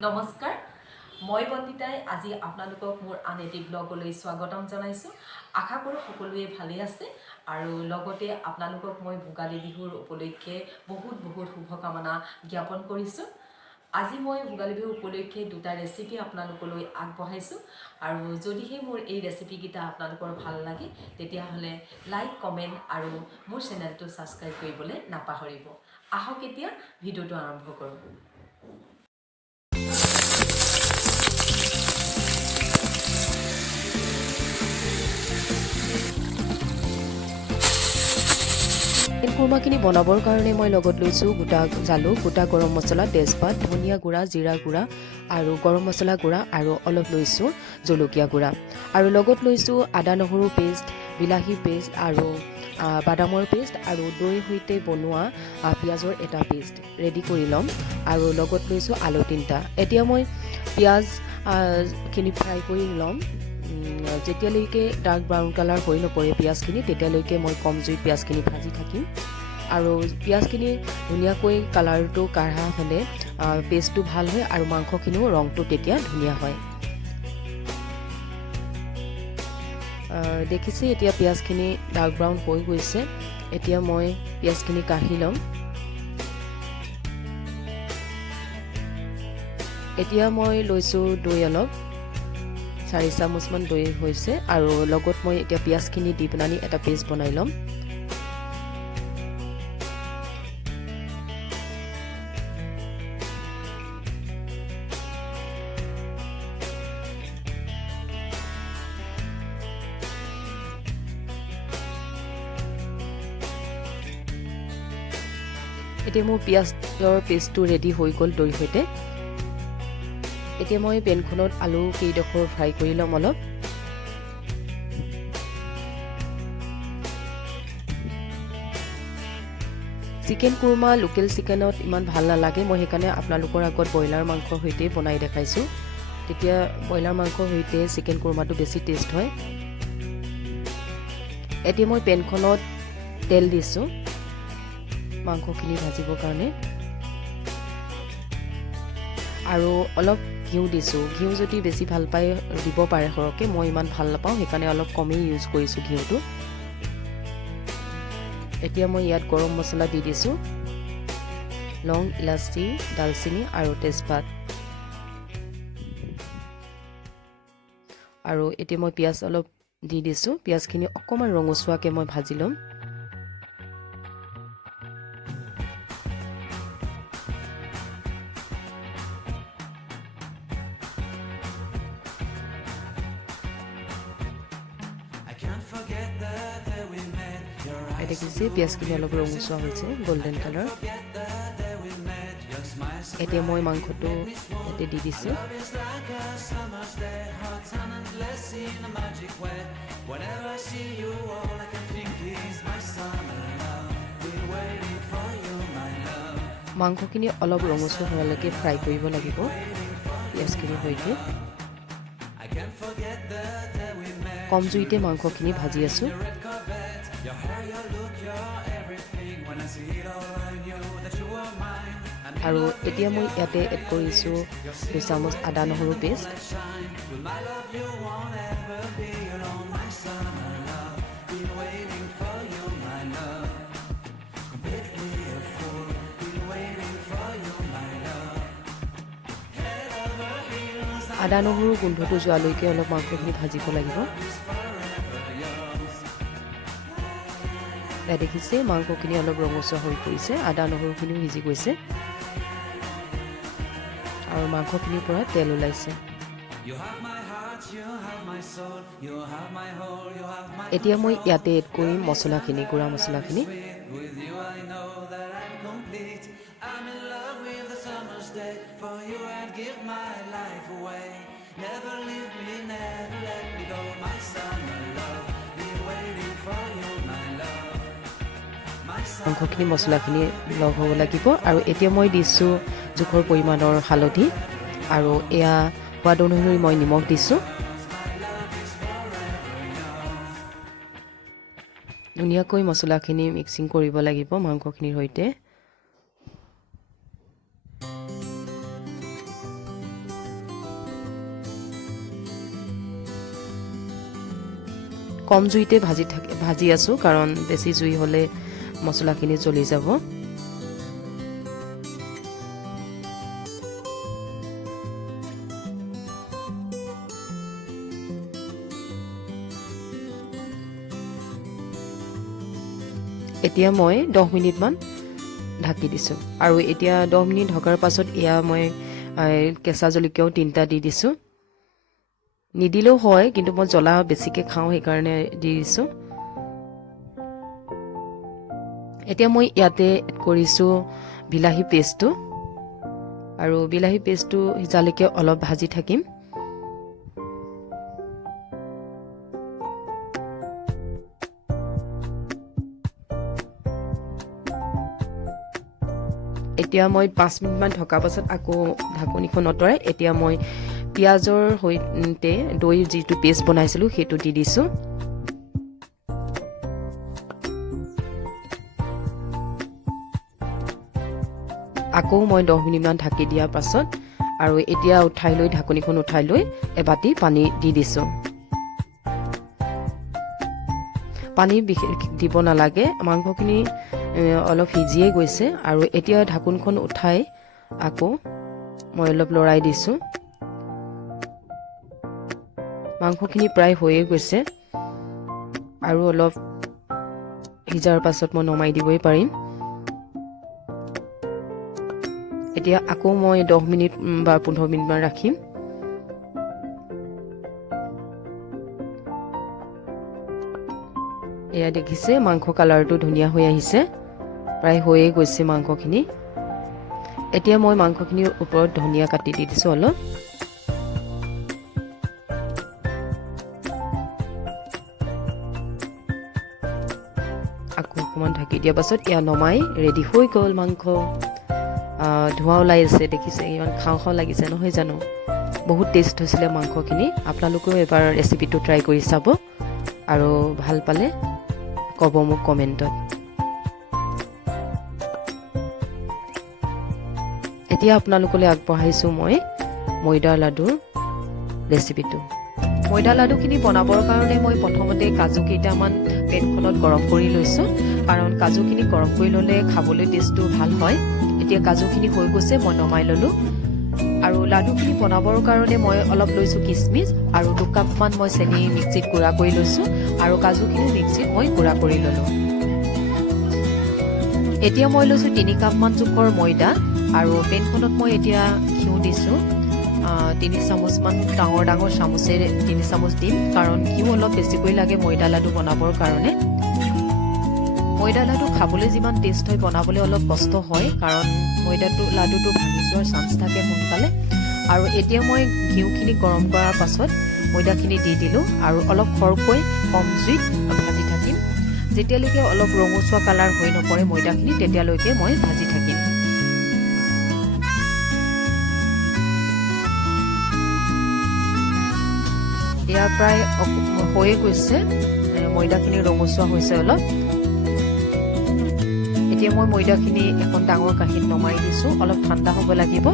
নমস্কাৰ মই বন্দিতাই আজি আপোনালোকক মোৰ আন এটি ব্লগলৈ স্বাগতম জনাইছোঁ আশা কৰোঁ সকলোৱে ভালে আছে আৰু লগতে আপোনালোকক মই ভোগালী বিহুৰ উপলক্ষে বহুত শুভকামনা জ্ঞাপন কৰিছোঁ আজি মই ভোগালী বিহুৰ উপলক্ষে দুটা ৰেচিপি আপোনালোকলৈ আগবঢ়াইছোঁ আৰু যদিহে মোৰ এই ৰেচিপিকেইটা আপোনালোকৰ ভাল লাগে তেতিয়াহ'লে লাইক কমেণ্ট আৰু মোৰ চেনেলটো ছাবস্ক্ৰাইব কৰিবলৈ নাপাহৰিব আহক এতিয়া ভিডিঅ'টো আৰম্ভ কৰোঁ চিকেন কুৰমাখিনি বনাবৰ কাৰণে মই লগত লৈছোঁ গোটা জালুক গোটা গৰম মছলা তেজপাত ধনিয়া গুড়া জিৰা গুড়া আৰু গৰম মছলা গুড়া আৰু অলপ লৈছোঁ জলকীয়া গুড়া আৰু লগত লৈছোঁ আদা নহৰু পেষ্ট বিলাহী পেষ্ট আৰু বাদামৰ পেষ্ট আৰু দৈ সৈতে বনোৱা পিঁয়াজৰ এটা পেষ্ট ৰেডি কৰি ল'ম আৰু লগত লৈছোঁ আলু তিনিটা এতিয়া মই পিঁয়াজখিনি ফ্ৰাই কৰি ল'ম যেতিয়ালৈকে ডাৰ্ক ব্ৰাউন কালাৰ হৈ নপৰে পিঁয়াজখিনি তেতিয়ালৈকে মই কম জুইত পিঁয়াজখিনি ভাজি থাকিম আৰু পিঁয়াজখিনি ধুনীয়াকৈ কালাৰটো কাঢ়া হ'লে পেষ্টটো ভাল হয় আৰু মাংসখিনিও ৰংটো তেতিয়া ধুনীয়া হয় দেখিছে এতিয়া পিঁয়াজখিনি ডাৰ্ক ব্ৰাউন হৈ গৈছে এতিয়া মই পিঁয়াজখিনি কাঢ়ি ল'ম এতিয়া মই লৈছোঁ দৈ অলপ 4 চামুচমান দৈ হৈছে আৰু লগত মই এতিয়া পিঁয়াজখিনি দি পেলাই এটা পেষ্ট বনাই ল'ম এতিয়া মোৰ পিঁয়াজৰ পেষ্টটো ৰেডি হৈ গ'ল দৈৰ সৈতে এতিয়া মই পেনখনত আলু কেইডোখৰ ফ্ৰাই কৰি ল'ম অলপ চিকেন কুৰমা লোকেল চিকেনত ইমান ভাল নালাগে মই সেইকাৰণে আপোনালোকৰ আগত ব্ৰইলাৰ মাংসৰ সৈতে বনাই দেখাইছোঁ তেতিয়া ব্ৰইলাৰ মাংসৰ সৈতে চিকেন কুৰমাটো বেছি টেষ্ট হয় এতিয়া মই পেনখনত তেল দিছোঁ মাংসখিনি ভাজিবৰ কাৰণে আৰু অলপ ঘিউ দিছোঁ ঘিউ যদি বেছি ভাল পাই দিব পাৰে সৰহকৈ মই ইমান ভাল নাপাওঁ সেইকাৰণে অলপ কমেই ইউজ কৰিছোঁ ঘিউটো এতিয়া মই ইয়াত গৰম মছলা দি দিছোঁ লং ইলাচি দালচেনি আৰু তেজপাত আৰু এতিয়া মই পিঁয়াজ অলপ দি দিছোঁ পিঁয়াজখিনি অকণমান ৰঙচুৱাকৈ মই ভাজি ল'ম দেখিছে পিঁয়াজখিনি অলপ ৰঙচুৱা হৈছে গোল্ডেন কালাৰ এতিয়া মই মাংসটো ইয়াতে দি দিছোঁ মাংসখিনি অলপ ৰঙচুৱা হোৱালৈকে ফ্ৰাই কৰিব লাগিব পিঁয়াজখিনিৰ সৈতে কম জুইতে মাংসখিনি ভাজি আছোঁ আৰু এতিয়া মই ইয়াতে এড কৰিছোঁ 2 চামুচ আদা নহৰু পেষ্ট আদা নহৰু গোন্ধটো যোৱালৈকে অলপ মাংসখিনি ভাজিব লাগিব দেখিছে মাংসখিনি অলপ ৰঙচুৱা হৈ পৰিছে আদা নহৰুখিনিও সিজি গৈছে আৰু মাংসখিনিৰ পৰা তেল ওলাইছে এতিয়া মই ইয়াতে এড কৰিম মছলাখিনি গুড়া মছলাখিনি মাংসখিনি মছলাখিনি লগ হ'ব লাগিব আৰু এতিয়া মই দিছোঁ জোখৰ পৰিমাণৰ হালধি আৰু এয়া সোৱাদ অনুসৰি মই নিমখ দিছোঁ ধুনীয়াকৈ মছলাখিনি মিক্সিং কৰিব লাগিব মাংসখিনিৰ সৈতে কম জুইতে ভাজি আছোঁ কাৰণ বেছি জুই হ'লে মছলাখিনি জ্বলি যাব। এতিয়া মই 10 মিনিটমান ঢাকি দিছোঁ আৰু এতিয়া 10 মিনিট ঢকাৰ পাছত এয়া মই কেঁচা জলকীয়াও 3টা দি দিছোঁ। নিদিলেও হয় কিন্তু মই জ্বলা বেছিকৈ খাওঁ সেইকাৰণে দি দিছোঁ। এতিয়া মই ইয়াতে এড কৰিছোঁ বিলাহী পেষ্টটো আৰু বিলাহী পেষ্টটো সিজালৈকে অলপ ভাজি থাকিম। এতিয়া মই 5 মিনিটমান ঢকাৰ পাছত আকৌ ঢাকনিখন আঁতৰাই এতিয়া মই পিঁয়াজৰ সৈতে দৈ যিটো পেষ্ট বনাইছিলোঁ সেইটো দি দিছোঁ। আকৌ মই 10 মিনিটমান ঢাকি দিয়াৰ পাছত আৰু এতিয়া ঢাকনিখন উঠাই লৈ এবাটি পানী দি দিছোঁ। পানী বিশেষ দিব নালাগে, মাংসখিনি অলপ সিজিয়ে গৈছে আৰু এতিয়া ঢাকনখন উঠাই আকৌ মই অলপ লৰাই দিছোঁ। মাংসখিনি প্ৰায় হৈয়ে গৈছে আৰু অলপ সিজাৰ পাছত মই নমাই দিবই পাৰিম। এতিয়া আকৌ মই 10 মিনিট বা 15 মিনিটমান ৰাখিম। এয়া দেখিছে মাংস কালাৰটো ধুনীয়া হৈ আহিছে, প্ৰায় হৈয়ে গৈছে মাংসখিনি। এতিয়া মই মাংসখিনিৰ ওপৰত ধনিয়া কাটি দি দিছোঁ অলপ। আকৌ অকণমান ঢাকি দিয়াৰ পাছত এয়া নমাই ৰেডি হৈ গ'ল মাংস। ধোঁৱা ওলাই আছে দেখিছে, ইমান খাওঁ খাওঁ লাগিছে নহয় জানো। বহুত টেষ্ট হৈছিলে মাংসখিনি। আপোনালোকেও এবাৰ ৰেচিপিটো ট্ৰাই কৰি চাব আৰু ভাল পালে ক'ব মোক কমেণ্টত। এতিয়া আপোনালোকলৈ আগবঢ়াইছোঁ মই ময়দাৰ লাডুৰ ৰেচিপিটো। ময়দা লাডুখিনি বনাবৰ কাৰণে মই প্ৰথমতে কাজু কেইটামান পেনখনত গৰম কৰি লৈছোঁ, কাৰণ কাজুখিনি গৰম কৰি ল'লে খাবলৈ টেষ্টটো ভাল হয়। এতিয়া কাজুখিনি হৈ গৈছে, মই নমাই ল'লোঁ। আৰু লাডুখিনি বনাবৰ কাৰণে মই অলপ লৈছোঁ কিচমিচ আৰু 2 কাপমান মই চেনি মিক্সিত গুড়া কৰি লৈছোঁ আৰু কাজুখিনি মিক্সিত মই গুড়া কৰি ল'লোঁ। এতিয়া মই লৈছোঁ 3 কাপমান জোখৰ ময়দা আৰু পেনখনত মই এতিয়া ঘিউ দিছোঁ 3 চামুচমান, ডাঙৰ চামুচেৰে 3 চামুচ দিম, কাৰণ ঘিউ অলপ বেছিকৈ লাগে ময়দা লাডু বনাবৰ কাৰণে। ময়দা লাডু খাবলৈ যিমান টেষ্ট হয় বনাবলৈ অলপ কষ্ট হয়, কাৰণ লাডুটো ভাঙি যোৱাৰ চান্স থাকে সোনকালে। আৰু এতিয়া মই ঘিউখিনি গৰম কৰাৰ পাছত ময়দাখিনি দি দিলোঁ আৰু অলপ খৰকৈ কম জুইত ভাজি থাকিম। যেতিয়ালৈকে অলপ ৰঙচুৱা কালাৰ হৈ নপৰে ময়দাখিনি, তেতিয়ালৈকে মই ভাজি থাকিম। এয়া প্ৰায় হৈয়ে গৈছে, ময়দাখিনি ৰঙচুৱা হৈছে অলপ। এতিয়া মই ময়দাখিনি এখন ডাঙৰ কাঁহীত নমাই দিছোঁ, অলপ ঠাণ্ডা হ'ব লাগিব।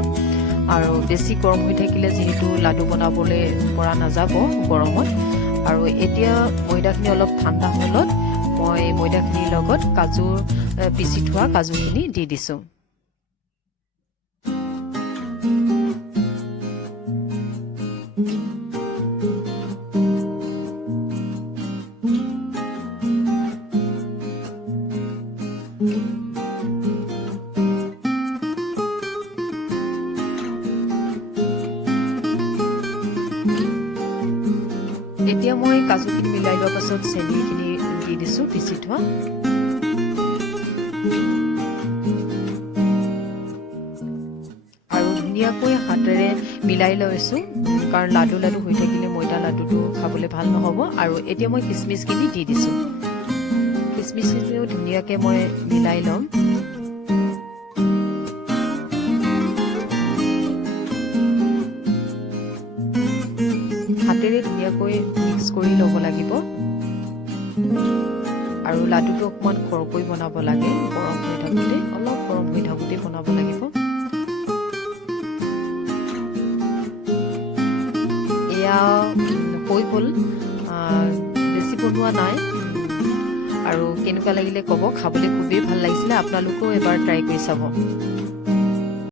আৰু বেছি গৰম হৈ থাকিলে যিহেতু লাডু বনাবলৈ পৰা নাযাব গৰমত। আৰু এতিয়া ময়দাখিনি অলপ ঠাণ্ডা হ'লত মই ময়দাখিনিৰ লগত পিচি থোৱা কাজুখিনি দি দিছোঁ। এতিয়া মই কাজুখিনি মিলাই লোৱাৰ পাছত চেনিখিনি দি দিছোঁ পিচি থোৱা। আৰু ধুনীয়াকৈ হাতেৰে মিলাই লৈছোঁ, কাৰণ লাডু হৈ থাকিলে ময়দা লাডুটো খাবলৈ ভাল নহ'ব। আৰু এতিয়া মই কিচমিচখিনি দি দিছোঁ। কিচমিচখিনিও ধুনীয়াকৈ মই মিলাই ল'ম। হাতেৰে ধুনীয়াকৈ মিক্স কৰি ল'ব লাগিব। আৰু লাডুটো অকণমান খৰকৈ বনাব লাগে, অলপ গৰম হৈ থাকোঁতে বনাব লাগিব। এয়া হৈ গ'ল, বেছিকৈ বনোৱা নাই আৰু কেনেকুৱা লাগিলে ক'ব খাবলৈ খুবেই ভাল লাগিছিলে আপোনালোকেও এবাৰ ট্ৰাই কৰি চাব